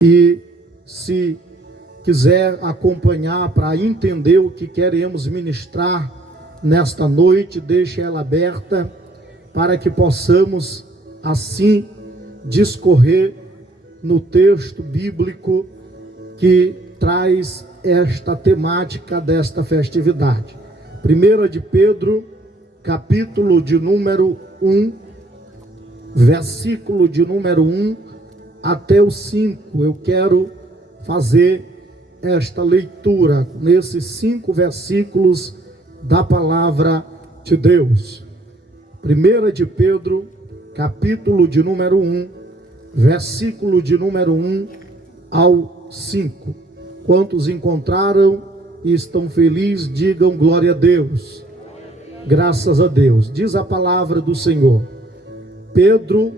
E se quiser acompanhar para entender o que queremos ministrar nesta noite, deixe ela aberta para que possamos assim discorrer no texto bíblico que traz esta temática desta festividade. 1 de Pedro, capítulo de número 1, versículo de número 1 até o 5. Eu quero fazer esta leitura nesses 5 versículos da palavra de Deus. 1 de Pedro, capítulo de número 1, versículo de número 1 ao 5. Quantos encontraram e estão felizes, digam glória a Deus. Graças a Deus. Diz a palavra do Senhor: Pedro,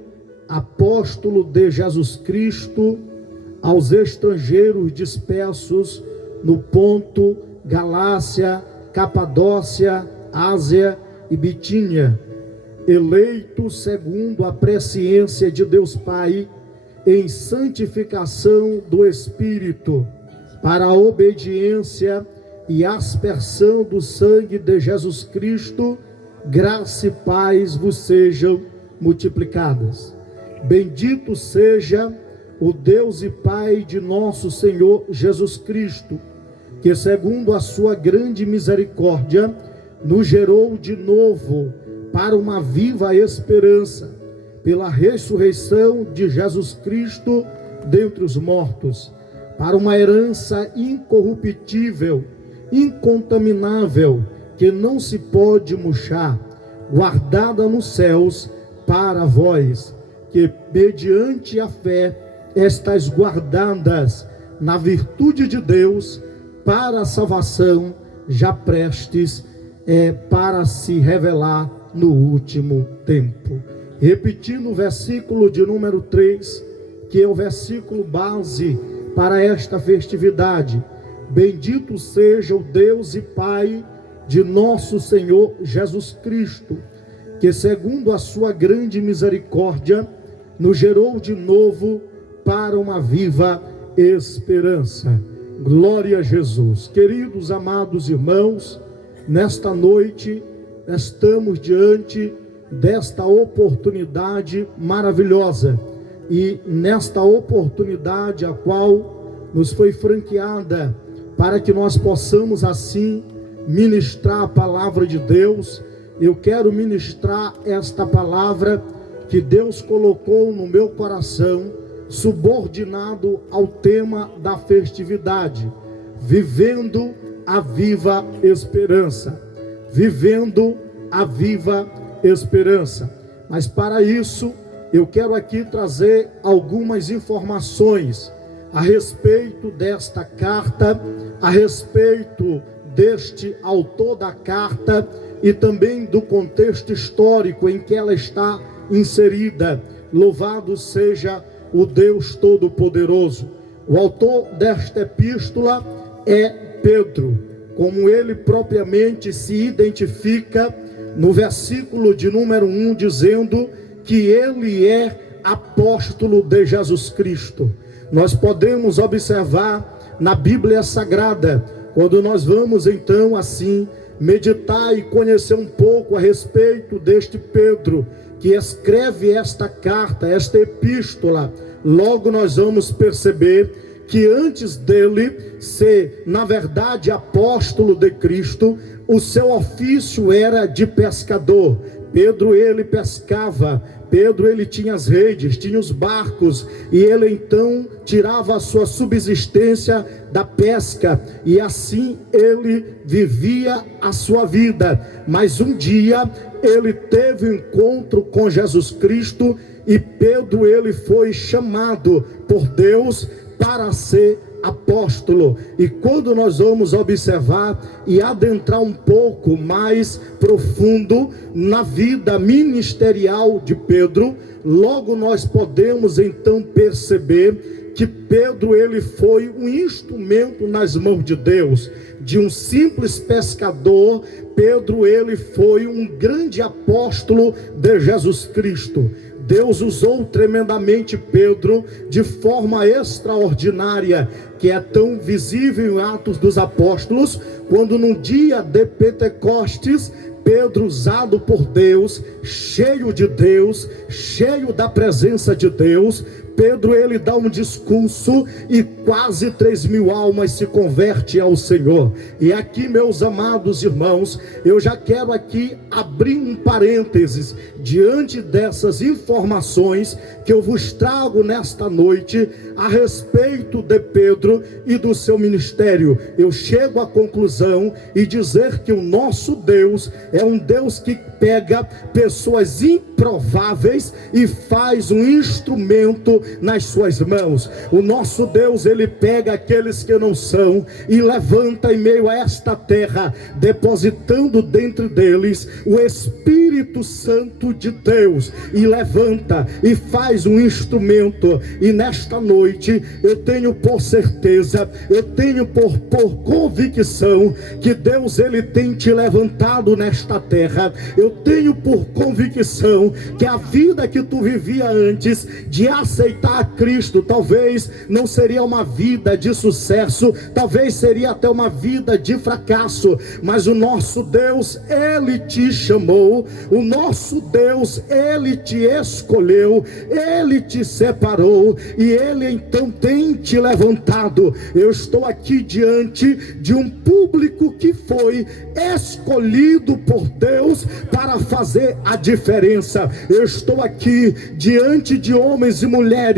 apóstolo de Jesus Cristo, aos estrangeiros dispersos no Ponto, Galácia, Capadócia, Ásia e Bitínia, eleitos segundo a presciência de Deus Pai, em santificação do Espírito, para a obediência e aspersão do sangue de Jesus Cristo, graça e paz vos sejam multiplicadas. Bendito seja o Deus e Pai de nosso Senhor Jesus Cristo, que segundo a sua grande misericórdia, nos gerou de novo para uma viva esperança, pela ressurreição de Jesus Cristo dentre os mortos, para uma herança incorruptível, incontaminável, que não se pode murchar, guardada nos céus para vós, que mediante a fé estáis guardadas na virtude de Deus para a salvação, já prestes para se revelar no último tempo. Repetindo o versículo de número 3, que é o versículo base para esta festividade: bendito seja o Deus e Pai de nosso Senhor Jesus Cristo, que segundo a sua grande misericórdia nos gerou de novo para uma viva esperança. Glória a Jesus. Queridos, amados irmãos, nesta noite estamos diante desta oportunidade maravilhosa, e nesta oportunidade a qual nos foi franqueada para que nós possamos assim ministrar a palavra de Deus. Eu quero ministrar esta palavra que Deus colocou no meu coração, subordinado ao tema da festividade: vivendo a viva esperança. Vivendo a viva esperança. Mas para isso, eu quero aqui trazer algumas informações a respeito desta carta, a respeito deste autor da carta e também do contexto histórico em que ela está inserida. Louvado seja o Deus Todo-Poderoso. O autor desta epístola é Pedro, como ele propriamente se identifica no versículo de número 1, dizendo que ele é apóstolo de Jesus Cristo. Nós podemos observar na Bíblia Sagrada, quando nós vamos então assim meditar e conhecer um pouco a respeito deste Pedro, que escreve esta carta, esta epístola, logo nós vamos perceber que antes dele ser, na verdade, apóstolo de Cristo, o seu ofício era de pescador. Pedro, ele pescava. Pedro, ele tinha as redes, tinha os barcos, e ele então tirava a sua subsistência da pesca, e assim ele vivia a sua vida. Mas um dia ele teve um encontro com Jesus Cristo, e Pedro, ele foi chamado por Deus para ser apóstolo. E quando nós vamos observar e adentrar um pouco mais profundo na vida ministerial de Pedro, logo nós podemos então perceber que Pedro, ele foi um instrumento nas mãos de Deus. De um simples pescador, Pedro, ele foi um grande apóstolo de Jesus Cristo. Deus usou tremendamente Pedro de forma extraordinária, que é tão visível em Atos dos Apóstolos, quando no dia de Pentecostes, Pedro, usado por Deus, cheio de Deus, cheio da presença de Deus, Pedro, ele dá um discurso e quase 3.000 almas se convertem ao Senhor. E aqui, meus amados irmãos, eu já quero aqui abrir um parênteses diante dessas informações que eu vos trago nesta noite a respeito de Pedro e do seu ministério. Eu chego à conclusão e dizer que o nosso Deus é um Deus que pega pessoas improváveis e faz um instrumento nas suas mãos. O nosso Deus, ele pega aqueles que não são e levanta em meio a esta terra, depositando dentro deles o Espírito Santo de Deus, e levanta e faz um instrumento. E nesta noite eu tenho por certeza, eu tenho por convicção que Deus, ele tem te levantado nesta terra. Eu tenho por convicção que a vida que tu vivia antes de aceitar a Cristo, talvez não seria uma vida de sucesso, talvez seria até uma vida de fracasso, mas o nosso Deus, ele te chamou, o nosso Deus, ele te escolheu, ele te separou, e ele então tem te levantado. Eu estou aqui diante de um público que foi escolhido por Deus para fazer a diferença. Eu estou aqui diante de homens e mulheres,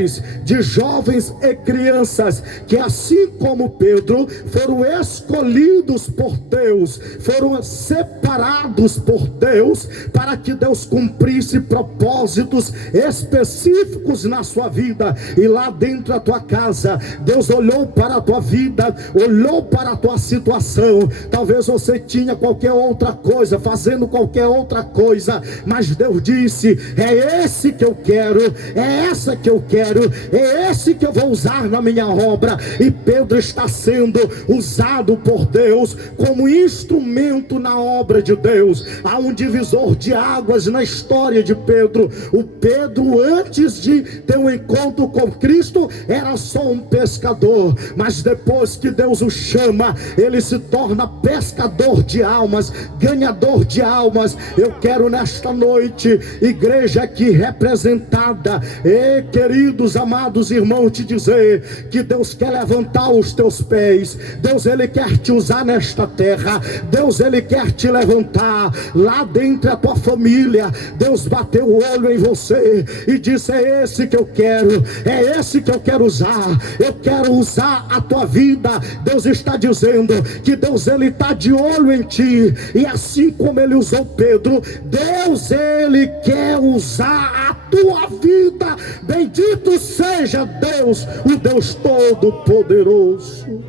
de jovens e crianças, que assim como Pedro, foram escolhidos por Deus, foram separados por Deus, para que Deus cumprisse propósitos específicos na sua vida. E lá dentro da tua casa, Deus olhou para a tua vida, olhou para a tua situação. Talvez você tinha qualquer outra coisa, fazendo qualquer outra coisa, mas Deus disse: é esse que eu quero, é essa que eu quero, é esse que eu vou usar na minha obra. E Pedro está sendo usado por Deus como instrumento na obra de Deus. Há um divisor de águas na história de Pedro. O Pedro, antes de ter um encontro com Cristo, era só um pescador, mas depois que Deus o chama, ele se torna pescador de almas, ganhador de almas. Eu quero nesta noite, igreja aqui representada, e queridos amados irmãos, te dizer que Deus quer levantar os teus pés. Deus, ele quer te usar nesta terra. Deus, ele quer te levantar lá dentro da tua família. Deus bateu o olho em você e disse: é esse que eu quero, é esse que eu quero usar. Eu quero usar a tua vida. Deus está dizendo que Deus, ele está de olho em ti, e assim como ele usou Pedro, Deus, ele quer usar a tua vida. Bendito seja Deus, o Deus Todo-Poderoso.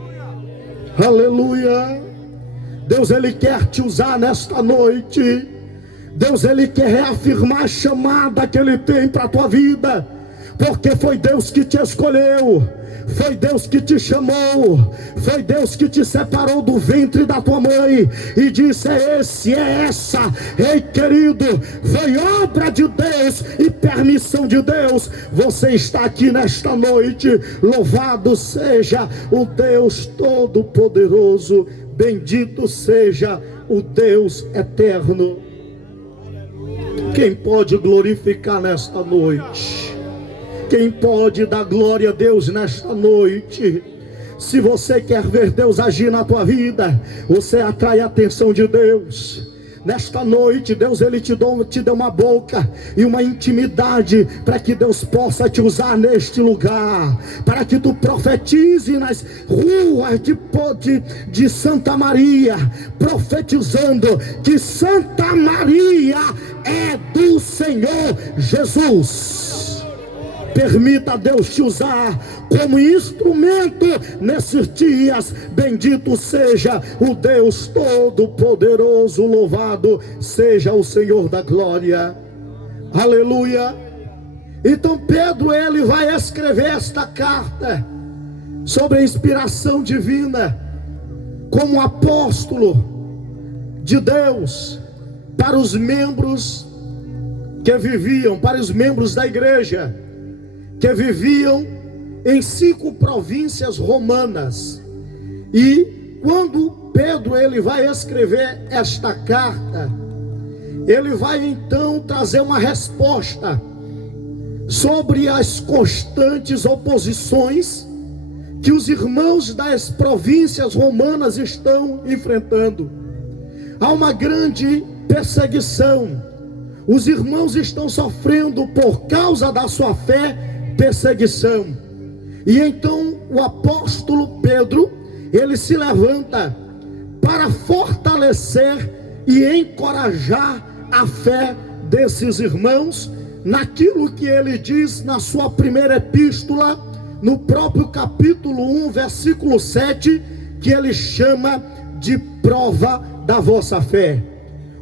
Aleluia. Deus, ele quer te usar nesta noite. Deus, ele quer reafirmar a chamada que ele tem para a tua vida, porque foi Deus que te escolheu, foi Deus que te chamou, foi Deus que te separou do ventre da tua mãe e disse: é esse, é essa. Ei, querido, foi obra de Deus e permissão de Deus. Você está aqui nesta noite. Louvado seja o Deus Todo-Poderoso, bendito seja o Deus eterno. Quem pode glorificar nesta noite? Quem pode dar glória a Deus nesta noite? Se você quer ver Deus agir na tua vida, você atrai a atenção de Deus. Nesta noite, Deus, ele te deu uma boca e uma intimidade para que Deus possa te usar neste lugar, para que tu profetize nas ruas de Santa Maria, profetizando que Santa Maria é do Senhor Jesus. Permita Deus te usar como instrumento nesses dias. Bendito seja o Deus Todo-Poderoso, louvado seja o Senhor da glória. Aleluia. Então Pedro, ele vai escrever esta carta sobre a inspiração divina, como apóstolo de Deus, para os membros que viviam, para os membros da igreja, que viviam em 5 províncias romanas. E quando Pedro ele vai escrever esta carta, ele vai então trazer uma resposta sobre as constantes oposições que os irmãos das províncias romanas estão enfrentando. Há uma grande perseguição. Os irmãos estão sofrendo por causa da sua fé, perseguição. E então o apóstolo Pedro, ele se levanta para fortalecer e encorajar a fé desses irmãos, naquilo que ele diz na sua primeira epístola, no próprio capítulo 1, versículo 7, que ele chama de prova da vossa fé.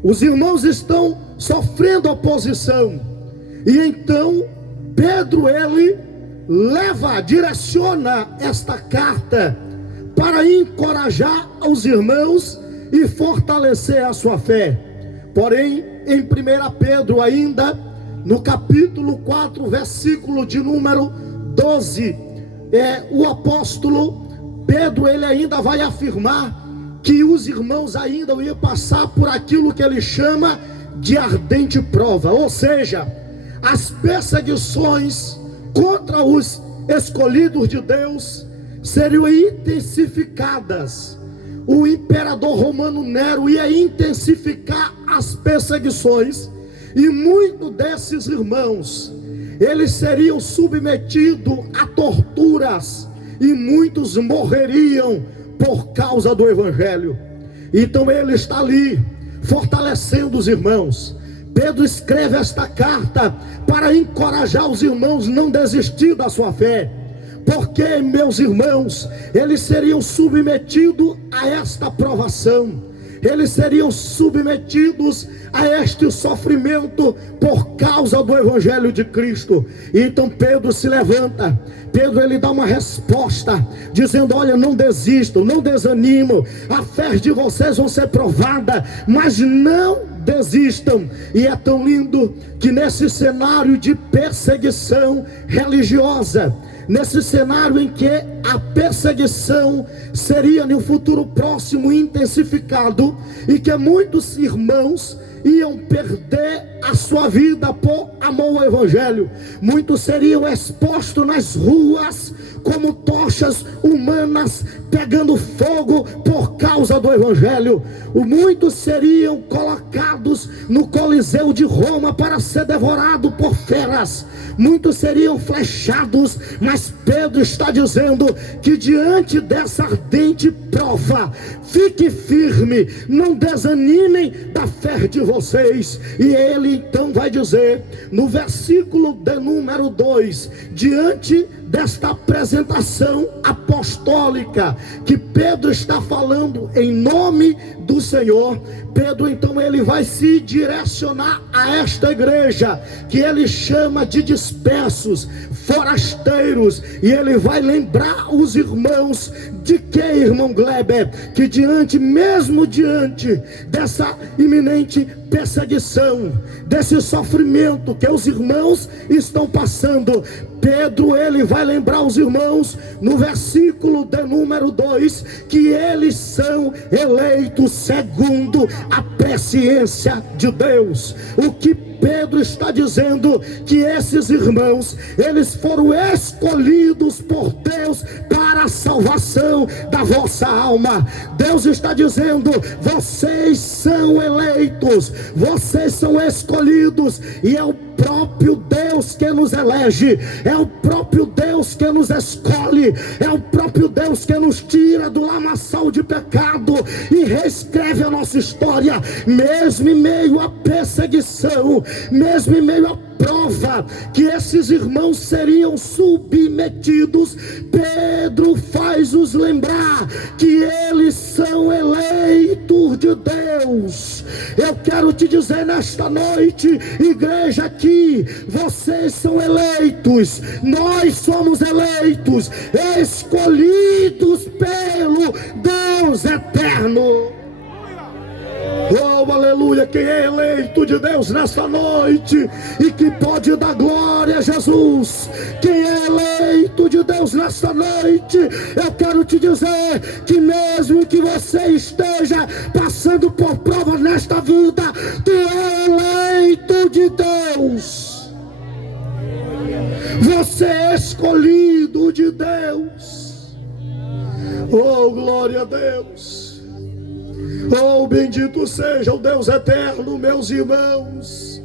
Os irmãos estão sofrendo oposição, e então Pedro ele direciona esta carta para encorajar os irmãos e fortalecer a sua fé. Porém, em 1 Pedro ainda, no capítulo 4, versículo de número 12, o apóstolo Pedro ele ainda vai afirmar que os irmãos ainda iam passar por aquilo que ele chama de ardente prova, ou seja, as perseguições contra os escolhidos de Deus seriam intensificadas. O imperador romano Nero ia intensificar as perseguições, e muitos desses irmãos eles seriam submetidos a torturas, e muitos morreriam por causa do evangelho. Então ele está ali fortalecendo os irmãos. Pedro escreve esta carta para encorajar os irmãos a não desistir da sua fé, porque, meus irmãos, eles seriam submetidos a esta provação, eles seriam submetidos a este sofrimento por causa do evangelho de Cristo. Então Pedro se levanta, Pedro ele dá uma resposta, dizendo: olha, não desistam, não desanimam, a fé de vocês vão ser provada, mas não desistam. E é tão lindo que nesse cenário de perseguição religiosa, nesse cenário em que a perseguição seria no futuro próximo intensificado, e que muitos irmãos iam perder a sua vida por amor ao evangelho, muitos seriam expostos nas ruas como tochas humanas pegando fogo por causa do evangelho, muitos seriam colocados no Coliseu de Roma para ser devorado por feras, muitos seriam flechados. Mas Pedro está dizendo que diante dessa ardente prova, fique firme, não desanimem da fé de vocês. E ele então vai dizer no versículo de número 2, diante desta apresentação apostólica que Pedro está falando em nome do Senhor, Pedro então ele vai se direcionar a esta igreja que ele chama de dispersos, forasteiros, e ele vai lembrar os irmãos de que, irmão Gleber, que mesmo diante dessa iminente perseguição, desse sofrimento que os irmãos estão passando, Pedro ele vai lembrar os irmãos no versículo de número 2 que eles são eleitos segundo a presciência de Deus. O que Pedro está dizendo que esses irmãos, eles foram escolhidos por Deus para a salvação da vossa alma. Deus está dizendo: vocês são eleitos, vocês são escolhidos, e é o próprio Deus que nos elege, é o próprio Deus que nos escolhe, é o próprio Deus que nos tira do lamaçal de pecado e reescreve a nossa história, mesmo em meio à perseguição, mesmo em meio à prova que esses irmãos seriam submetidos. Pedro faz-os lembrar que eles são eleitos de Deus. Eu quero te dizer nesta noite, igreja, aqui, vocês são eleitos, nós somos eleitos, escolhidos pelo Deus eterno. Oh, aleluia. aleluia. Quem é eleito de Deus nesta noite e que pode dar glória a Jesus, quem é eleito de Deus nesta noite, eu quero te dizer que mesmo que você esteja passando por prova nesta vida, tu é eleito de Deus. Você é escolhido de Deus. Oh, glória a Deus. Oh, bendito seja o Deus eterno, meus irmãos.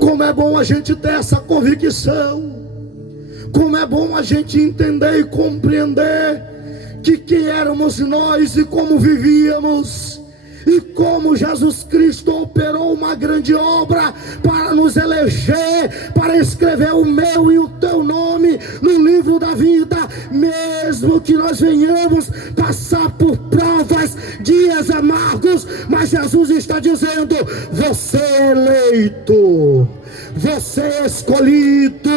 Como é bom a gente ter essa convicção. Como é bom a gente entender e compreender que quem éramos nós e como vivíamos, e como Jesus Cristo operou uma grande obra para nos eleger, para escrever o meu e o teu nome no livro da vida. Mesmo que nós venhamos passar por provas, dias amargos, mas Jesus está dizendo: você é eleito, você é escolhido.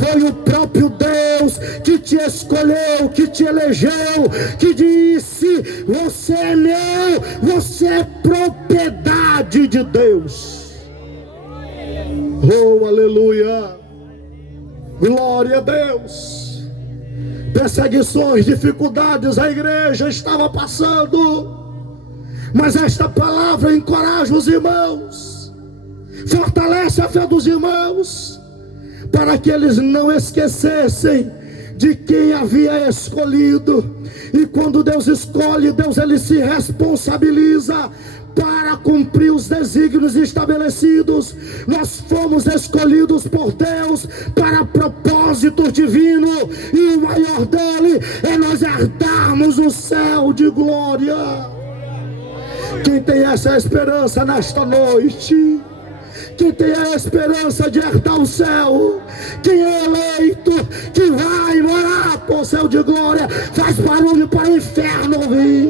Foi o próprio Deus que te escolheu, que te elegeu, que disse: você é meu, você é propriedade de Deus. Oh, aleluia, glória a Deus. Perseguições, dificuldades a igreja estava passando, mas esta palavra encoraja os irmãos, fortalece a fé dos irmãos, para que eles não esquecessem de quem havia escolhido. E quando Deus escolhe, Deus ele se responsabiliza para cumprir os desígnios estabelecidos. Nós fomos escolhidos por Deus para propósitos divinos, e o maior dele é nós herdarmos o céu de glória. Quem tem essa esperança nesta noite? Quem tem a esperança de herdar o céu? Quem é eleito, que vai morar por céu de glória, faz barulho para o inferno ouvir.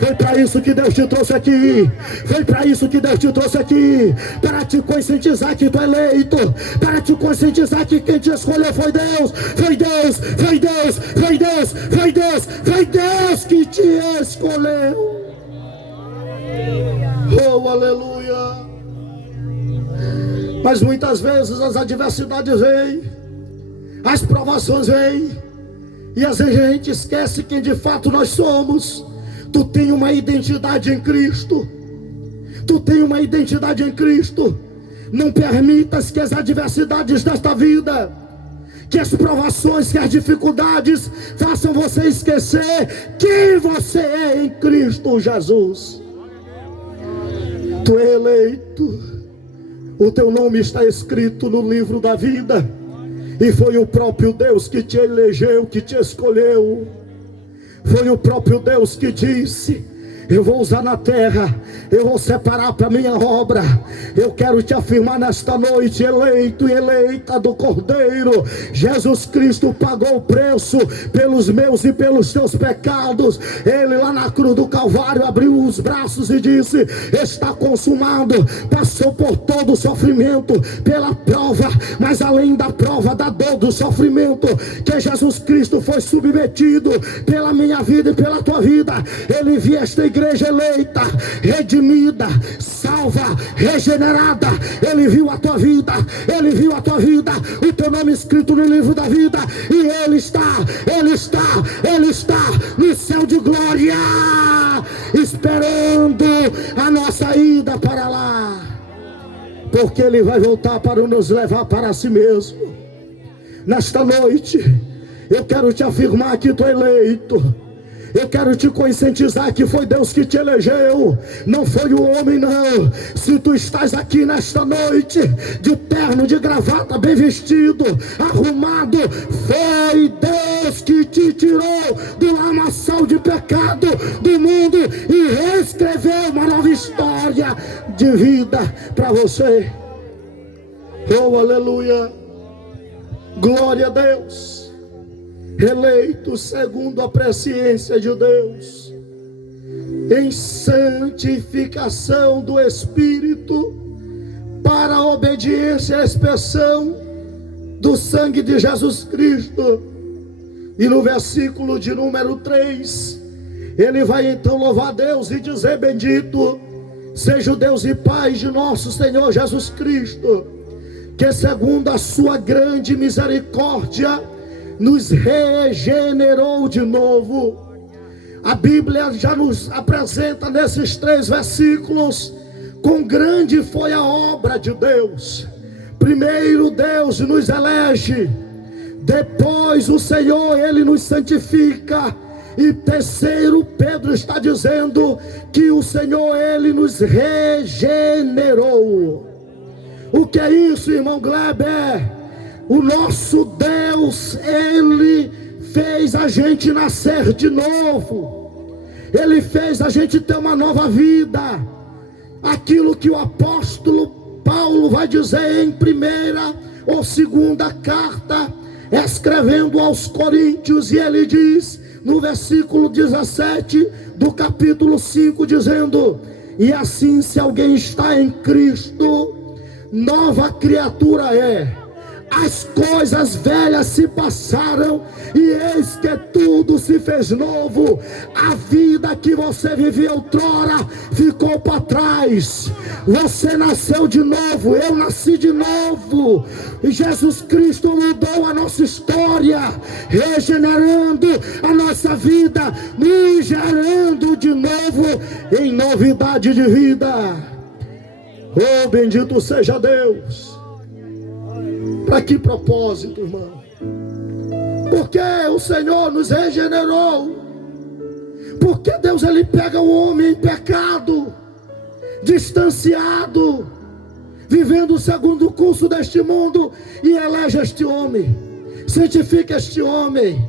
Foi para isso que Deus te trouxe aqui. Foi para isso que Deus te trouxe aqui, para te conscientizar que tu é eleito, para te conscientizar que quem te escolheu foi Deus. Foi Deus, foi Deus, foi Deus, foi Deus, foi Deus que te escolheu. Oh, aleluia. Mas muitas vezes as adversidades vêm, as provações vêm, e às vezes a gente esquece quem de fato nós somos. Tu tem uma identidade em Cristo. Tu tem uma identidade em Cristo. Não permitas que as adversidades desta vida, que as provações, que as dificuldades façam você esquecer quem você é em Cristo Jesus. Tu é eleito. O teu nome está escrito no livro da vida, e foi o próprio Deus que te elegeu, que te escolheu. Foi o próprio Deus que disse: eu vou usar na terra, eu vou separar para minha obra. Eu quero te afirmar nesta noite, eleito e eleita do Cordeiro. Jesus Cristo pagou o preço pelos meus e pelos teus pecados. Ele lá na cruz do Calvário abriu os braços e disse: está consumado. Passou por todo o sofrimento, pela prova, mas além da prova, da dor, do sofrimento que Jesus Cristo foi submetido pela minha vida e pela tua vida, ele viu esta igreja eleita, redimida, salva, regenerada. Ele viu a tua vida, ele viu a tua vida, o teu nome escrito no livro da vida, e ele está no céu de glória, esperando a nossa ida para lá, porque ele vai voltar para nos levar para si mesmo. Nesta noite eu quero te afirmar que tu é eleito. Eu quero te conscientizar que foi Deus que te elegeu, não foi o homem não. Se tu estás aqui nesta noite, de terno, de gravata, bem vestido, arrumado, foi Deus que te tirou do lamaçal de pecado do mundo e reescreveu uma nova história de vida para você. Oh, aleluia, glória a Deus. Eleito segundo a presciência de Deus, em santificação do Espírito, para a obediência à expressão do sangue de Jesus Cristo. E no versículo de número 3, ele vai então louvar a Deus e dizer: bendito seja o Deus e Pai de nosso Senhor Jesus Cristo, que segundo a sua grande misericórdia, nos regenerou de novo. A Bíblia já nos apresenta nesses 3 versículos, quão grande foi a obra de Deus. Primeiro Deus nos elege, depois o Senhor, Ele nos santifica, e terceiro, Pedro está dizendo que o Senhor, Ele nos regenerou. O que é isso, irmão Gleber? O nosso Deus, Ele fez a gente nascer de novo. Ele fez a gente ter uma nova vida. Aquilo que o apóstolo Paulo vai dizer em 1ª ou 2ª carta, escrevendo aos Coríntios, e ele diz no versículo 17 do capítulo 5, dizendo: e assim, se alguém está em Cristo, nova criatura é. As coisas velhas se passaram, e eis que tudo se fez novo. A vida que você vivia outrora ficou para trás. Você nasceu de novo, eu nasci de novo. E Jesus Cristo mudou a nossa história, regenerando a nossa vida, nos gerando de novo em novidade de vida. Oh, bendito seja Deus. Para que propósito, irmão? Porque o Senhor nos regenerou. Porque Deus, Ele pega o homem em pecado, distanciado, vivendo segundo o curso deste mundo, e elege este homem, santifica este homem,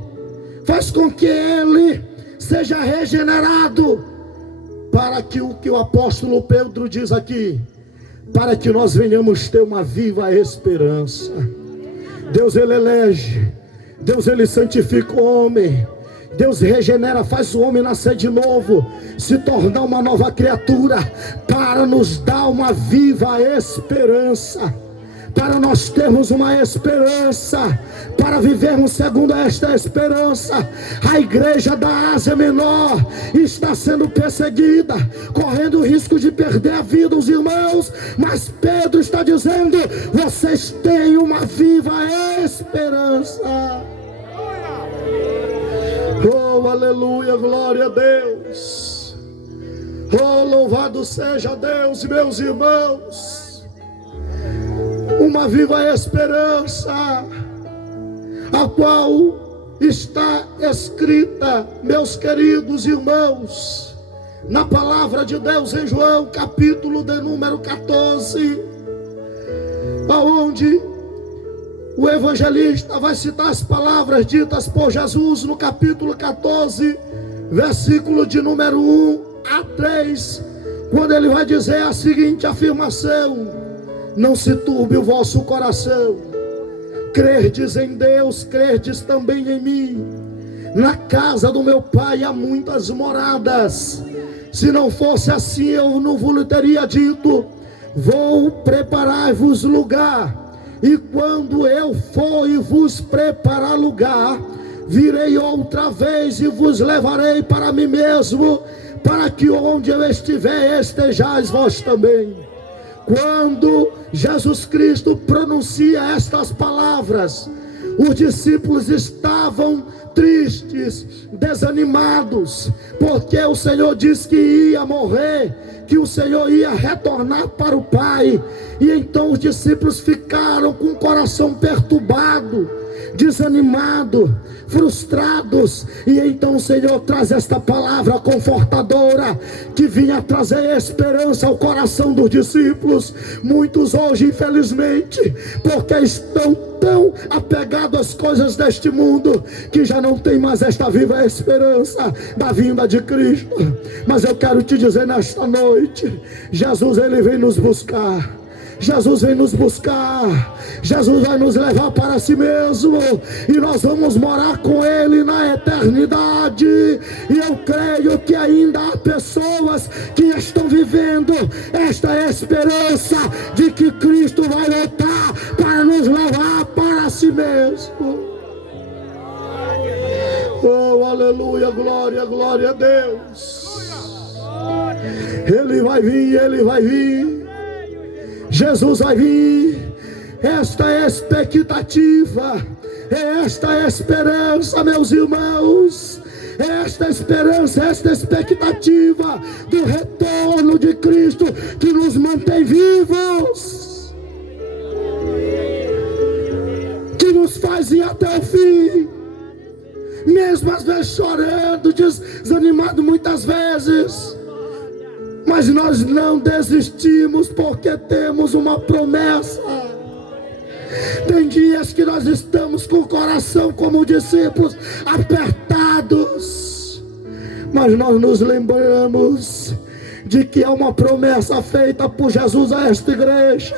faz com que ele seja regenerado, para que o apóstolo Pedro diz aqui, para que nós venhamos ter uma viva esperança. Deus, Ele elege, Deus, Ele santifica o homem, Deus regenera, faz o homem nascer de novo, se tornar uma nova criatura, para nos dar uma viva esperança, para nós termos uma esperança, para vivermos segundo esta esperança. A igreja da Ásia Menor está sendo perseguida, correndo o risco de perder a vida os irmãos, mas Pedro está dizendo: vocês têm uma viva esperança. Oh, aleluia, glória a Deus. Oh, louvado seja Deus, meus irmãos. Uma viva esperança, a qual está escrita, meus queridos irmãos, na palavra de Deus em João, capítulo de número 14, aonde o evangelista vai citar as palavras ditas por Jesus no capítulo 14, versículo de número 1 a 3, quando ele vai dizer a seguinte afirmação: não se turbe o vosso coração, crerdes em Deus, crerdes também em mim. Na casa do meu pai há muitas moradas, se não fosse assim eu não vos teria dito, vou preparar-vos lugar, e quando eu for e vos preparar lugar, virei outra vez e vos levarei para mim mesmo, para que onde eu estiver estejais vós também. Quando Jesus Cristo pronuncia estas palavras, os discípulos estavam tristes, desanimados, porque o Senhor disse que ia morrer, que o Senhor ia retornar para o Pai. E então os discípulos ficaram com o coração perturbado, desanimado, frustrados. E então o Senhor traz esta palavra confortadora, que vinha trazer esperança ao coração dos discípulos. Muitos hoje, infelizmente, porque estão tão apegados às coisas deste mundo, que já não tem mais esta viva esperança da vinda de Cristo. Mas eu quero te dizer nesta noite, Jesus, Ele vem nos buscar. Jesus vem nos buscar, Jesus vai nos levar para si mesmo, e nós vamos morar com Ele na eternidade. E eu creio que ainda há pessoas que estão vivendo esta esperança de que Cristo vai voltar para nos levar para si mesmo. Oh, aleluia, glória, glória a Deus. Ele vai vir, Ele vai vir. Jesus vai vir. Esta é a expectativa, esta é a esperança, meus irmãos. Esta esperança, esta expectativa do retorno de Cristo que nos mantém vivos, que nos faz ir até o fim, mesmo às vezes chorando, desanimado muitas vezes, mas nós não desistimos porque temos uma promessa. Tem dias que nós estamos com o coração como discípulos apertados, mas nós nos lembramos de que há uma promessa feita por Jesus a esta igreja.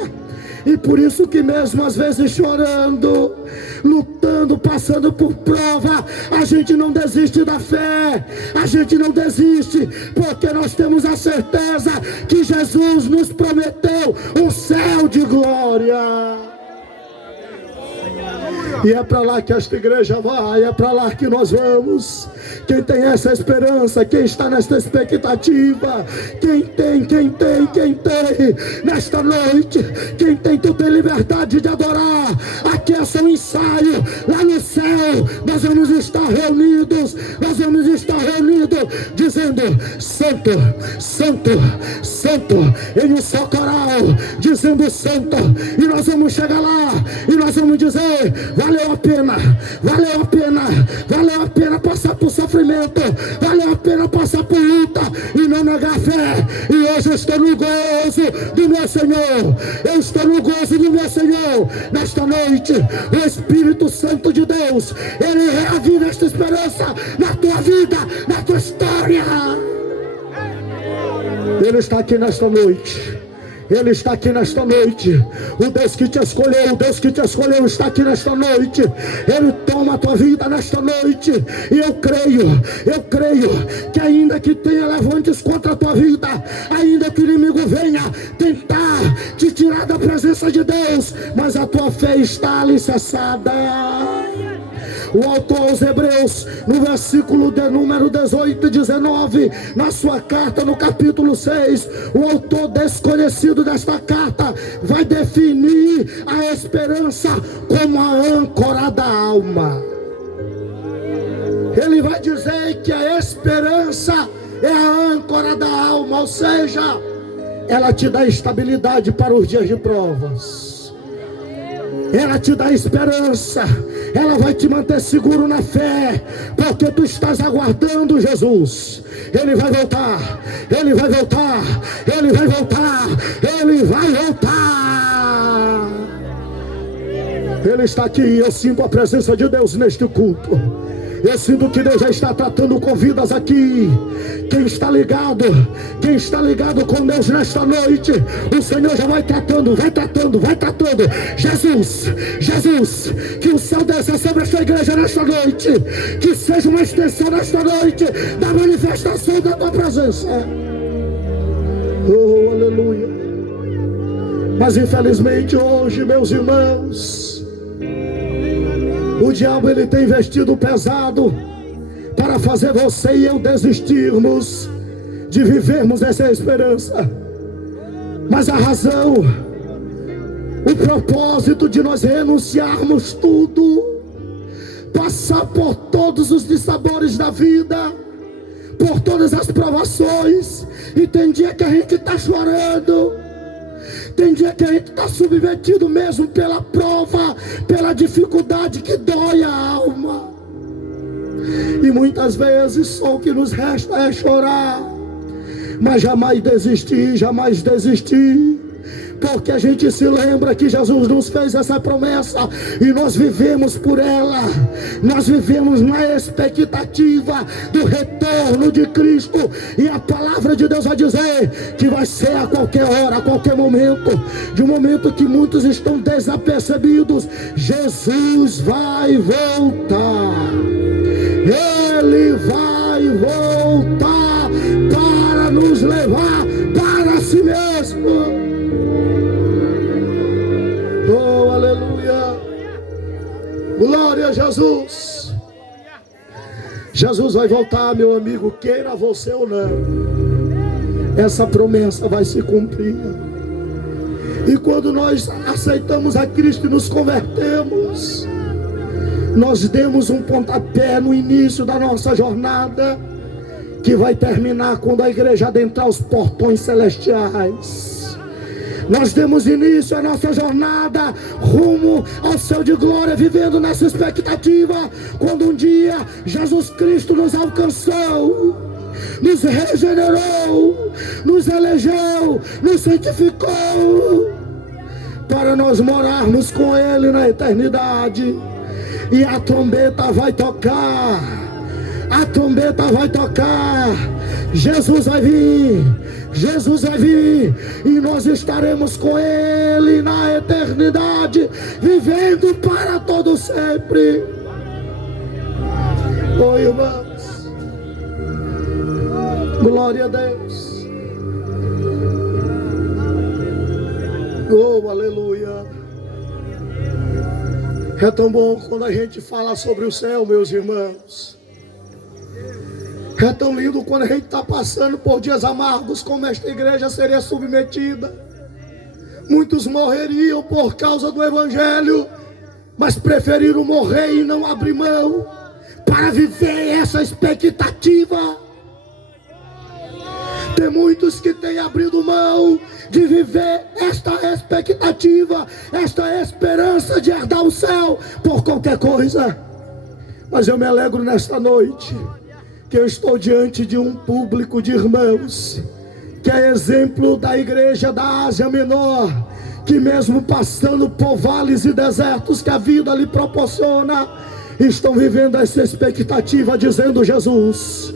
E por isso que mesmo às vezes chorando, lutando, passando por prova, a gente não desiste da fé, a gente não desiste, porque nós temos a certeza que Jesus nos prometeu um céu de glória. E é para lá que esta igreja vai, é para lá que nós vamos. Quem tem essa esperança, quem está nesta expectativa, quem tem, nesta noite, quem tem, tu tem liberdade de adorar. Aqui é só um ensaio, lá no céu nós vamos estar reunidos, dizendo santo, santo, santo, em um só coral, dizendo santo, e nós vamos chegar lá, e nós vamos dizer, valeu a pena, valeu a pena, valeu a pena passar por sofrimento, valeu a pena passar por luta e não negar a fé. E hoje eu estou no gozo do meu Senhor, eu estou no gozo do meu Senhor. Nesta noite, o Espírito Santo de Deus, Ele reaviva esta esperança na tua vida, na tua história. Ele está aqui nesta noite. Ele está aqui nesta noite. O Deus que te escolheu, o Deus que te escolheu está aqui nesta noite. Ele toma a tua vida nesta noite. E eu creio que ainda que tenha levantes contra a tua vida, ainda que o inimigo venha tentar te tirar da presença de Deus, mas a tua fé está alicerçada. O autor aos Hebreus, no versículo de número 18 e 19, na sua carta, no capítulo 6, o autor desconhecido desta carta vai definir a esperança como a âncora da alma. Ele vai dizer que a esperança é a âncora da alma, ou seja, ela te dá estabilidade para os dias de provas. Ela te dá esperança, ela vai te manter seguro na fé, porque tu estás aguardando Jesus. Ele vai voltar, Ele vai voltar, Ele vai voltar, Ele vai voltar. Ele está aqui, eu sinto a presença de Deus neste culto. Eu sinto que Deus já está tratando com vidas aqui. Quem está ligado com Deus nesta noite, o Senhor já vai tratando. Jesus, que o céu desça sobre esta igreja nesta noite, que seja uma extensão nesta noite da manifestação da tua presença. Oh, aleluia. Mas infelizmente hoje, meus irmãos, o diabo ele tem investido pesado para fazer você e eu desistirmos de vivermos essa esperança. Mas a razão, o propósito de nós renunciarmos tudo, passar por todos os dissabores da vida, por todas as provações, e tem dia que a gente está chorando, tem dia que a gente está submetido mesmo pela prova, pela dificuldade que dói a alma. E muitas vezes só o que nos resta é chorar, mas jamais desistir, porque a gente se lembra que Jesus nos fez essa promessa e nós vivemos por ela. Nós vivemos na expectativa do retorno de Cristo, e a palavra de Deus vai dizer que vai ser a qualquer hora, a qualquer momento, de um momento que muitos estão desapercebidos. Jesus vai voltar, Ele vai voltar para nos levar para si mesmo. Oh, aleluia. Glória a Jesus. Jesus vai voltar, meu amigo, queira você ou não. essa promessa vai se cumprir. E quando nós aceitamos a Cristo e nos convertemos, nós demos um pontapé no início da nossa jornada, que vai terminar quando a igreja adentrar os portões celestiais. Nós demos início à nossa jornada rumo ao céu de glória, vivendo nessa expectativa, quando um dia Jesus Cristo nos alcançou, nos regenerou, nos elegeu, nos santificou, para nós morarmos com Ele na eternidade. E a trombeta vai tocar, a trombeta vai tocar, Jesus vai vir, Jesus vai vir, e nós estaremos com Ele na eternidade, vivendo para todo sempre. Oh, irmãos, glória a Deus. Oh, aleluia. É tão bom quando a gente fala sobre o céu, meus irmãos. É tão lindo quando a gente está passando por dias amargos, como esta igreja seria submetida. Muitos morreriam por causa do Evangelho, mas preferiram morrer e não abrir mão, para viver essa expectativa. Tem muitos que têm abrido mão de viver esta expectativa, esta esperança de herdar o céu por qualquer coisa. Mas eu me alegro nesta noite, que eu estou diante de um público de irmãos, que é exemplo da igreja da Ásia Menor, que mesmo passando por vales e desertos que a vida lhe proporciona, estão vivendo essa expectativa, dizendo: Jesus,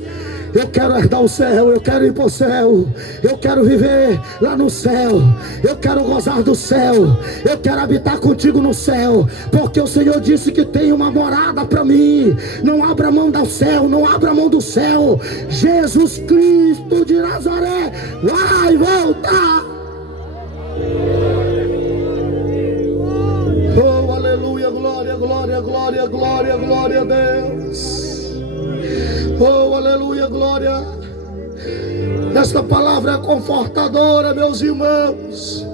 eu quero herdar o céu, eu quero ir para o céu, eu quero viver lá no céu, eu quero gozar do céu, eu quero habitar contigo no céu, porque o Senhor disse que tem uma morada para mim. Não abra mão do céu, não abra mão do céu. Jesus Cristo de Nazaré vai voltar. Oh, aleluia, glória, glória, glória, glória, glória a Deus. Oh, aleluia, glória. Esta palavra é confortadora, meus irmãos.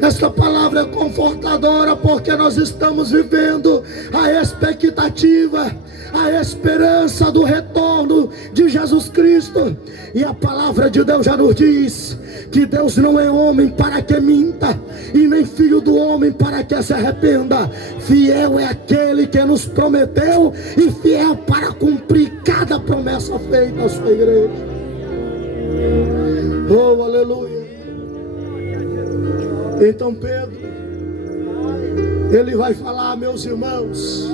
Esta palavra é confortadora, porque nós estamos vivendo a expectativa, a esperança do retorno de Jesus Cristo. E a palavra de Deus já nos diz que Deus não é homem para que minta, e nem filho do homem para que se arrependa. Fiel é aquele que nos prometeu, e fiel para cumprir cada promessa feita à sua igreja. Oh, aleluia. Então Pedro, ele vai falar, meus irmãos,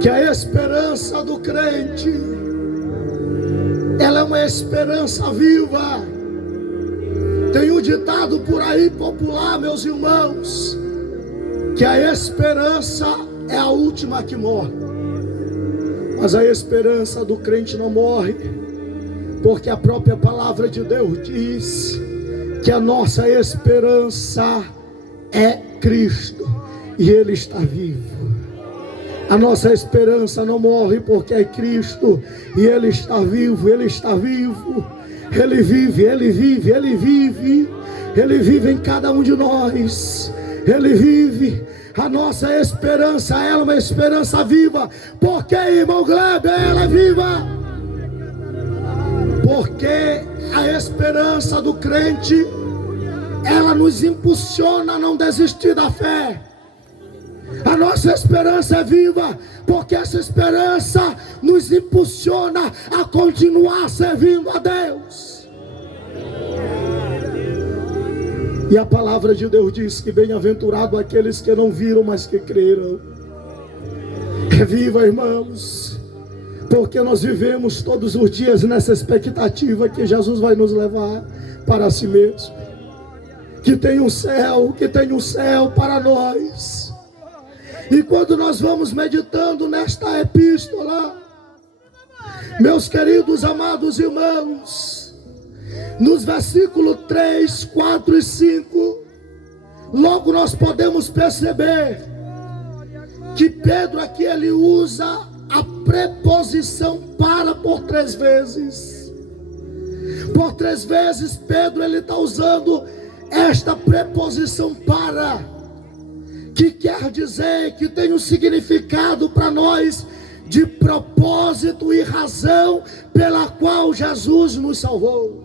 que a esperança do crente, ela é uma esperança viva. Tem um ditado por aí popular, meus irmãos, que a esperança é a última que morre. Mas a esperança do crente não morre, porque a própria palavra de Deus diz que a nossa esperança é Cristo, e Ele está vivo. A nossa esperança não morre, porque é Cristo, e Ele está vivo, Ele está vivo. Ele vive, Ele vive, Ele vive. Ele vive em cada um de nós. Ele vive. A nossa esperança, ela é uma esperança viva. Porque, irmão Gleber, ela é viva. Porque a esperança do crente, ela nos impulsiona a não desistir da fé. A nossa esperança é viva, porque essa esperança nos impulsiona a continuar servindo a Deus. E a palavra de Deus diz que bem-aventurado aqueles que não viram, mas que creram. É viva, irmãos, porque nós vivemos todos os dias nessa expectativa que Jesus vai nos levar para si mesmo, que tem um céu para nós. E quando nós vamos meditando nesta epístola, meus queridos amados irmãos, nos versículos 3, 4 e 5, logo nós podemos perceber que Pedro aqui ele usa a preposição para por 3 vezes. Por 3 vezes Pedro ele está usando esta preposição para, que quer dizer que tem um significado para nós de propósito e razão pela qual Jesus nos salvou.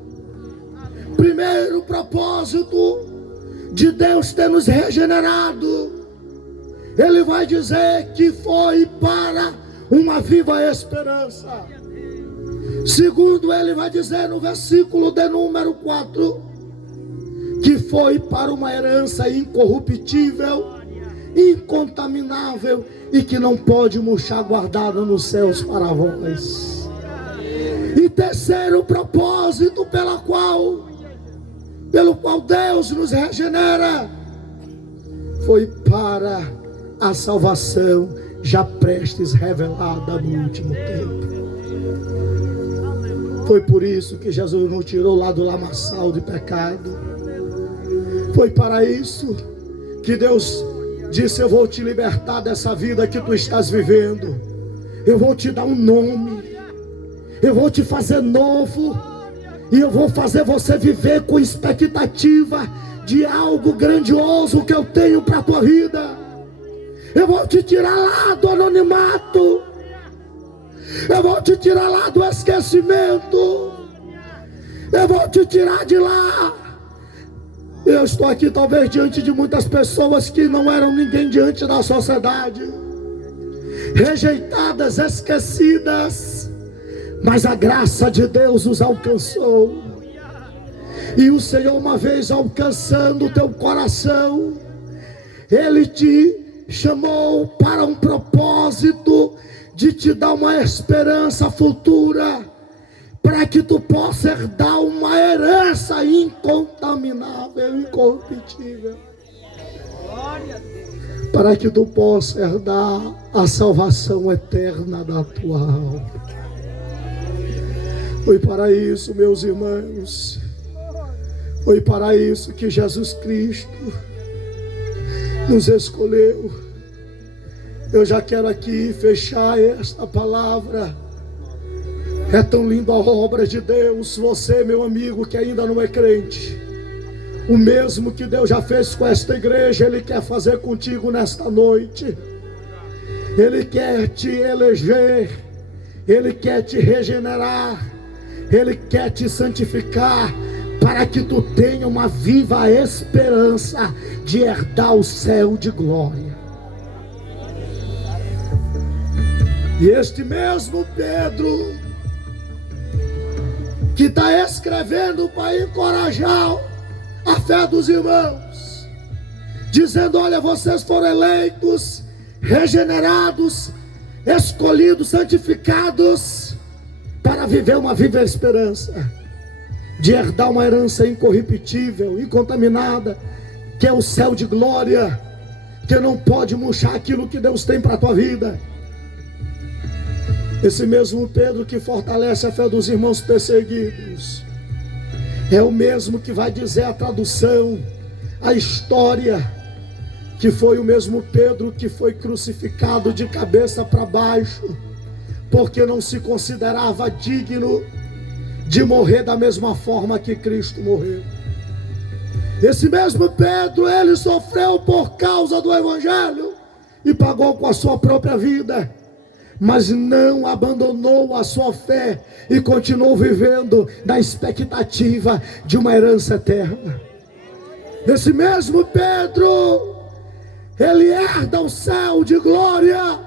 Primeiro propósito de Deus ter nos regenerado, ele vai dizer que foi para uma viva esperança. Segundo, ele vai dizer no versículo de número 4, que foi para uma herança incorruptível, incontaminável e que não pode murchar, guardada nos céus para vós. E terceiro propósito pelo qual Deus nos regenera, foi para a salvação já prestes revelada no último tempo. Foi por isso que Jesus nos tirou lá do lamaçal de pecado. Foi para isso que Deus disse: eu vou te libertar dessa vida que tu estás vivendo. Eu vou te dar um nome. Eu vou te fazer novo. E eu vou fazer você viver com expectativa de algo grandioso que eu tenho para a tua vida. Eu vou te tirar lá do anonimato. Eu vou te tirar lá do esquecimento. Eu vou te tirar de lá. Eu estou aqui talvez diante de muitas pessoas que não eram ninguém diante da sociedade, rejeitadas, esquecidas, mas a graça de Deus os alcançou. E o Senhor, uma vez alcançando o teu coração, Ele te chamou para um propósito de te dar uma esperança futura, para que tu possa herdar uma herança incontaminável, incorruptível, para que tu possa herdar a salvação eterna da tua alma. Foi para isso, meus irmãos, foi para isso que Jesus Cristo nos escolheu. Eu já quero aqui fechar esta palavra. É tão linda a obra de Deus. Você, meu amigo, que ainda não é crente, o mesmo que Deus já fez com esta igreja, Ele quer fazer contigo nesta noite. Ele quer te eleger, Ele quer te regenerar, Ele quer te santificar, para que tu tenha uma viva esperança de herdar o céu de glória. E este mesmo Pedro, que está escrevendo para encorajar a fé dos irmãos, dizendo: olha, vocês foram eleitos, regenerados, escolhidos, santificados, para viver uma viva esperança, de herdar uma herança incorruptível, incontaminada, que é o céu de glória, que não pode murchar aquilo que Deus tem para a tua vida. Esse mesmo Pedro que fortalece a fé dos irmãos perseguidos, é o mesmo que vai dizer a tradução, a história, que foi o mesmo Pedro que foi crucificado de cabeça para baixo, porque não se considerava digno de morrer da mesma forma que Cristo morreu. Esse mesmo Pedro, ele sofreu por causa do Evangelho e pagou com a sua própria vida, mas não abandonou a sua fé e continuou vivendo na expectativa de uma herança eterna. Esse mesmo Pedro, ele herda o céu de glória,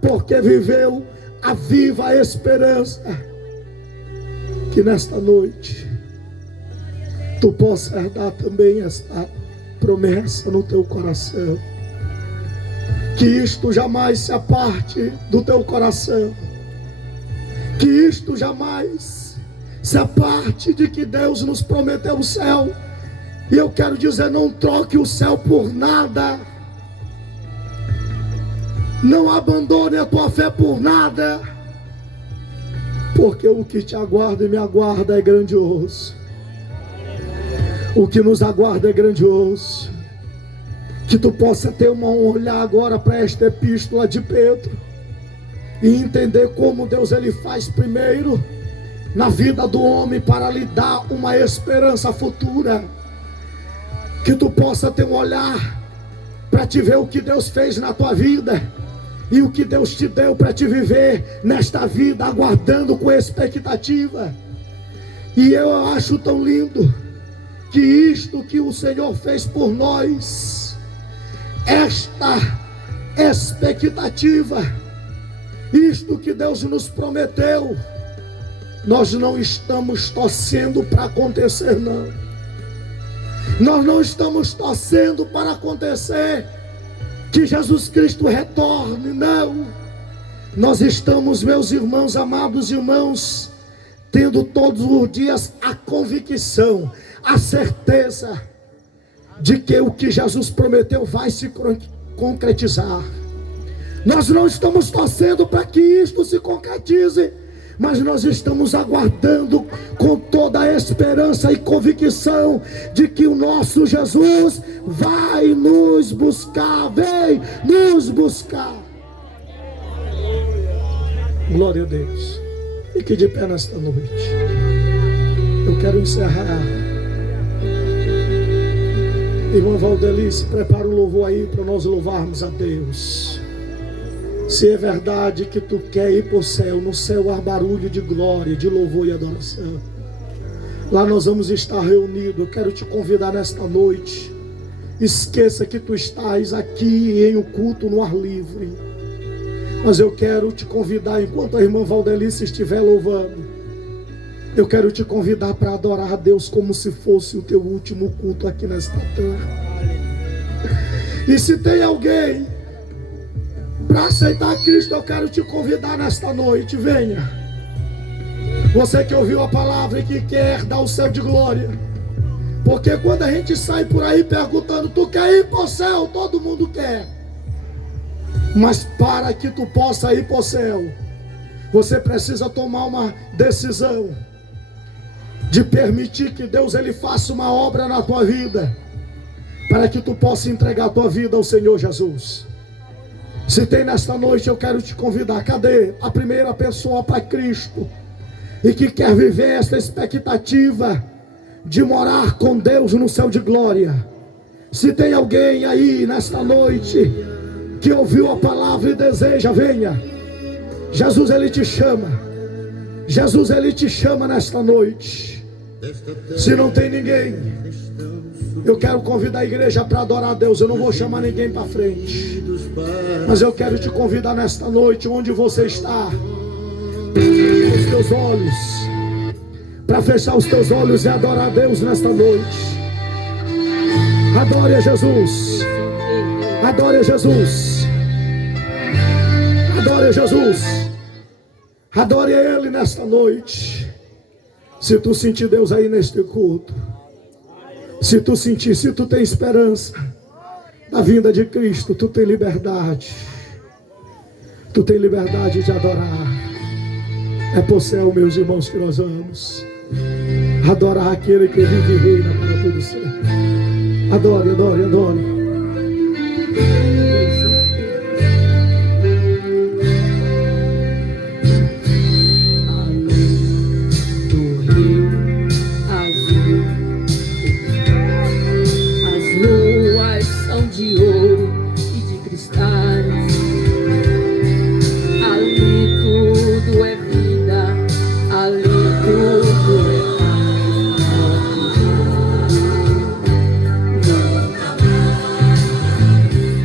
porque viveu a viva esperança. Que nesta noite tu possa herdar também esta promessa no teu coração. Que isto jamais se aparte do teu coração. Que isto jamais se aparte de que Deus nos prometeu o céu. E eu quero dizer, não troque o céu por nada. Não abandone a tua fé por nada. Porque o que te aguarda e me aguarda é grandioso. O que nos aguarda é grandioso. Que tu possa ter um olhar agora para esta epístola de Pedro e entender como Deus ele faz primeiro na vida do homem para lhe dar uma esperança futura. Que tu possa ter um olhar para te ver o que Deus fez na tua vida e o que Deus te deu para te viver nesta vida, aguardando com expectativa. E eu acho tão lindo que isto que o Senhor fez por nós, esta expectativa, isto que Deus nos prometeu, nós não estamos torcendo para acontecer, não. Nós não estamos torcendo para acontecer que Jesus Cristo retorne, não. Nós estamos, meus irmãos, amados irmãos, tendo todos os dias a convicção, a certeza de que o que Jesus prometeu vai se concretizar. Nós não estamos torcendo para que isto se concretize, mas nós estamos aguardando com toda a esperança e convicção de que o nosso Jesus vai nos buscar, vem nos buscar. Glória a Deus. Fique de pé nesta noite. Eu quero encerrar. Irmã Valdelice, prepara o louvor aí para nós louvarmos a Deus. Se é verdade que tu quer ir para o céu, no céu há barulho de glória, de louvor e adoração. Lá nós vamos estar reunidos. Eu quero te convidar nesta noite. Esqueça que tu estás aqui em um culto no ar livre. Mas eu quero te convidar, enquanto a irmã Valdelice estiver louvando, eu quero te convidar para adorar a Deus como se fosse o teu último culto aqui nesta terra. E se tem alguém para aceitar Cristo, eu quero te convidar nesta noite. Venha. Você que ouviu a palavra e que quer dar o céu de glória. Porque quando a gente sai por aí perguntando, tu quer ir para o céu? Todo mundo quer. Mas para que tu possa ir para o céu, você precisa tomar uma decisão de permitir que Deus ele faça uma obra na tua vida, para que tu possa entregar a tua vida ao Senhor Jesus. Se tem nesta noite, eu quero te convidar. Cadê a primeira pessoa para Cristo e que quer viver esta expectativa de morar com Deus no céu de glória? Se tem alguém aí nesta noite que ouviu a palavra e deseja, venha. Jesus ele te chama. Jesus ele te chama nesta noite. Se não tem ninguém, eu quero convidar a igreja para adorar a Deus. Eu não vou chamar ninguém para frente, mas eu quero te convidar nesta noite, onde você está, os teus olhos, para fechar os teus olhos e adorar a Deus nesta noite. Adore a Jesus. Adore a Jesus. Adore a Jesus. Adore a Ele nesta noite. Se tu sentir Deus aí neste culto, se tu sentir, se tu tem esperança da vinda de Cristo, tu tem liberdade. Tu tem liberdade de adorar. É por céu, meus irmãos, que nós vamos adorar aquele que vive e reina para tudo sempre. Adore, adore, adore.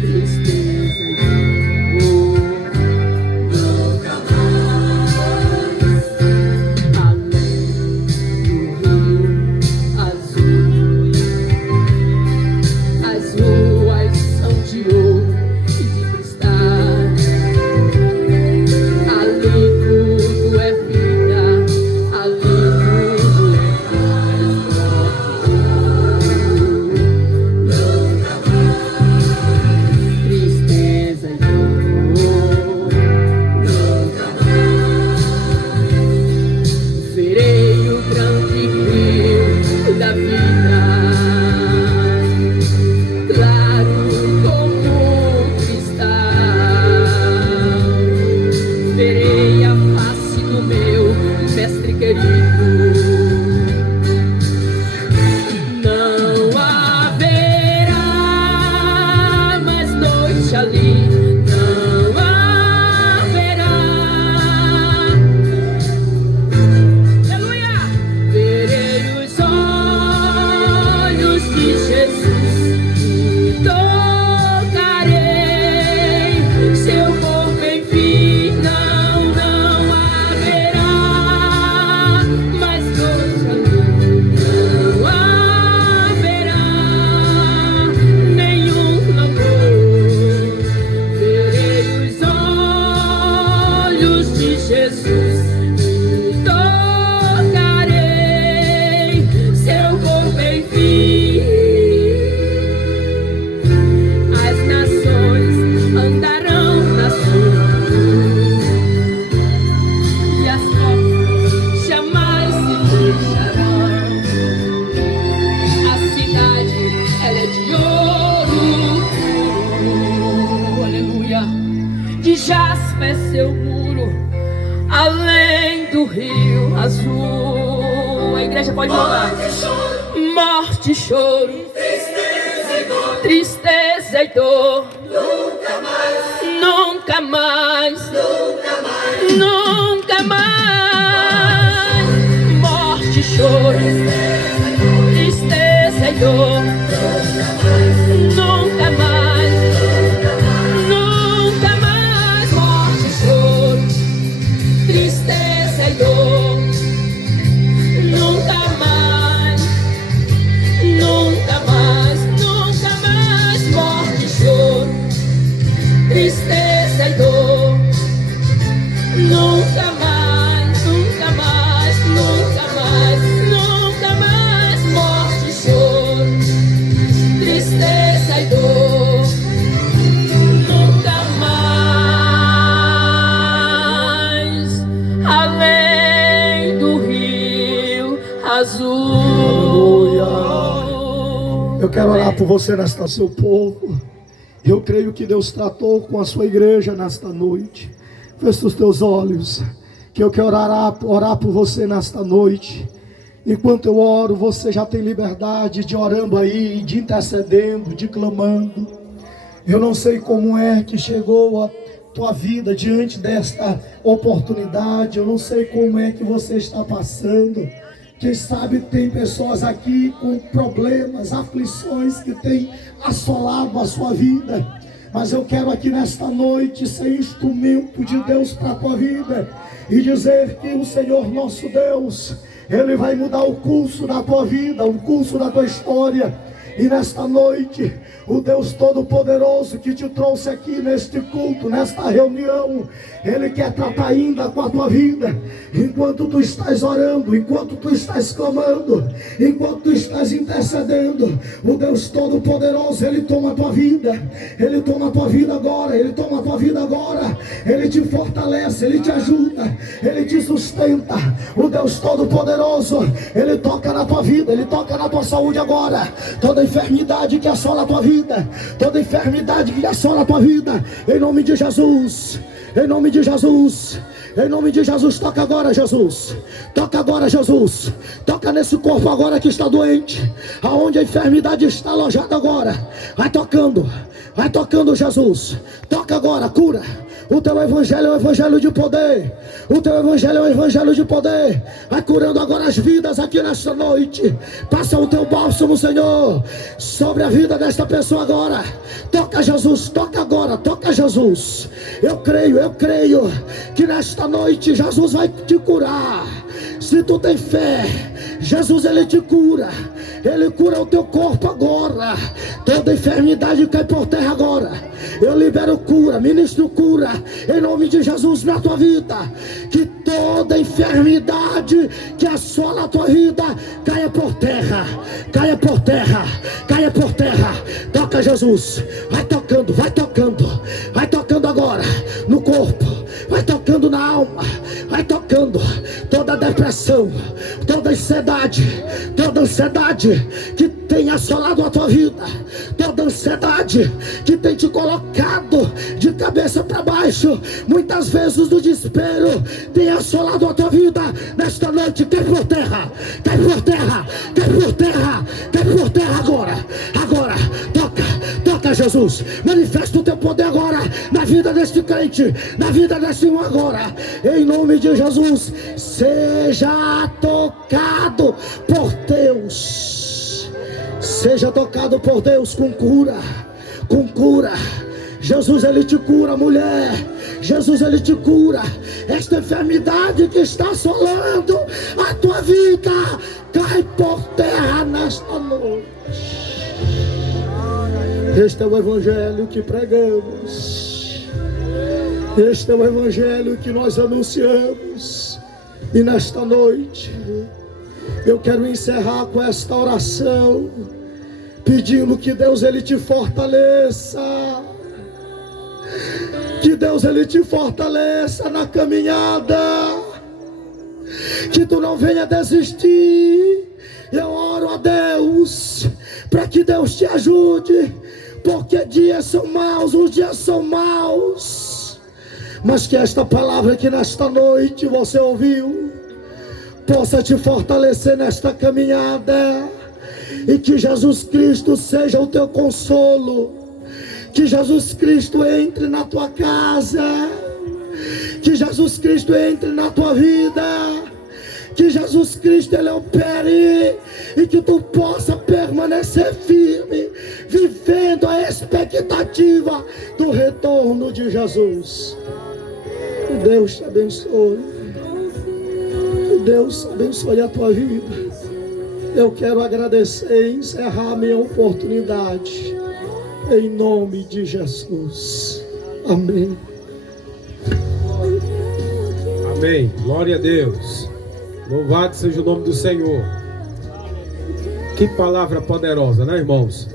Este ferido. Não haverá mais noite ali, não haverá. Aleluia! Verei os olhos de Jesus e tocarei seu corpo, enfim. Não haverá mais noite ali, não haverá nenhum clamor. Verei os olhos de Jesus e tocarei seu corpo, enfim. As nações andarão na sua luz e as portas jamais se fecharão. A cidade, ela é de ouro puro, aleluia. De jaspe é seu muro, além do rio azul. A igreja pode falar. Morte, choro, tristeza e dor. Nunca mais, nunca mais. Morte, choro, tristeza e dor. Nunca mais, nunca mais. Morte, choro, tristeza e dor. Nunca mais, nunca mais, nunca mais. Morte, choro, tristeza e dor. Nunca mais, nunca mais, nunca mais, nunca mais. Morte, choro, tristeza e dor. Nunca mais, além do rio azul. Eu quero orar por você nesta seu povo. Eu creio que Deus tratou com a sua igreja nesta noite. Fecha os teus olhos, que eu quero orar por você nesta noite. Enquanto eu oro, você já tem liberdade de orando aí, de intercedendo, de clamando. Eu não sei como é que chegou a tua vida diante desta oportunidade. Eu não sei como é que você está passando. Quem sabe tem pessoas aqui com problemas, aflições que têm assolado a sua vida. Mas eu quero aqui nesta noite ser instrumento de Deus para a tua vida e dizer que o Senhor nosso Deus, Ele vai mudar o curso da tua vida, o curso da tua história. E nesta noite, o Deus Todo-Poderoso que te trouxe aqui neste culto, nesta reunião, Ele quer tratar ainda com a tua vida. Enquanto tu estás orando, enquanto tu estás clamando, enquanto tu estás intercedendo, o Deus Todo-Poderoso, Ele toma a tua vida. Ele toma a tua vida agora, Ele toma a tua vida agora. Ele te fortalece, Ele te ajuda, Ele te sustenta. O Deus Todo-Poderoso, Ele toca na tua vida, Ele toca na tua saúde agora. Toda enfermidade que assola a tua vida, toda enfermidade que assola a tua vida, em nome de Jesus, em nome de Jesus, em nome de Jesus, toca agora, Jesus. Toca agora, Jesus. Toca nesse corpo agora que está doente, aonde a enfermidade está alojada agora. Vai tocando, Jesus. Toca agora, cura. O teu evangelho é um evangelho de poder. O teu evangelho é um evangelho de poder. Vai curando agora as vidas aqui nesta noite. Passa o teu bálsamo, Senhor, sobre a vida desta pessoa agora. Toca, Jesus, toca agora, toca, Jesus. Eu creio que nesta noite Jesus vai te curar. Se tu tem fé, Jesus, Ele te cura. Ele cura o teu corpo agora. Toda enfermidade cai por terra agora. Eu libero cura, ministro cura, em nome de Jesus na tua vida. Que toda enfermidade que assola a tua vida caia por terra, caia por terra, caia por terra. Toca, Jesus, vai tocando, vai tocando, vai tocando agora no corpo, vai tocando na alma, vai tocando. toda depressão, toda ansiedade que tem assolado a tua vida, toda ansiedade que tem te colocado de cabeça para baixo, muitas vezes do desespero, tem assolado a tua vida. Nesta noite, cai por terra, cai por terra, cai por terra, cai por terra agora, toca Jesus, manifesta o teu poder agora, na vida deste crente, na vida deste irmão agora, em nome de Jesus. Seja tocado por Deus, seja tocado por Deus com cura. Jesus, Ele te cura, mulher. Jesus, Ele te cura. Esta enfermidade que está assolando a tua vida, cai por terra nesta noite. Este é o evangelho que pregamos, este é o evangelho que nós anunciamos. E nesta noite eu quero encerrar com esta oração, pedindo que Deus Ele te fortaleça, que Deus Ele te fortaleça na caminhada, que tu não venha desistir. Eu oro a Deus para que Deus te ajude, porque dias são maus, os dias são maus, mas que esta palavra que nesta noite você ouviu possa te fortalecer nesta caminhada, e que Jesus Cristo seja o teu consolo, que Jesus Cristo entre na tua casa, que Jesus Cristo entre na tua vida, que Jesus Cristo Ele opere, e que tu possa permanecer firme, vivendo a expectativa do retorno de Jesus. Que Deus te abençoe, que Deus abençoe a tua vida. Eu quero agradecer e encerrar a minha oportunidade, em nome de Jesus. Amém. Amém. Glória a Deus. Louvado seja o nome do Senhor. Que palavra poderosa, né, irmãos?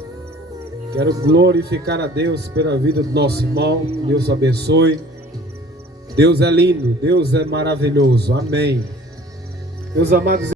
Quero glorificar a Deus pela vida do nosso irmão. Deus abençoe. Deus é lindo, Deus é maravilhoso. Amém. Meus amados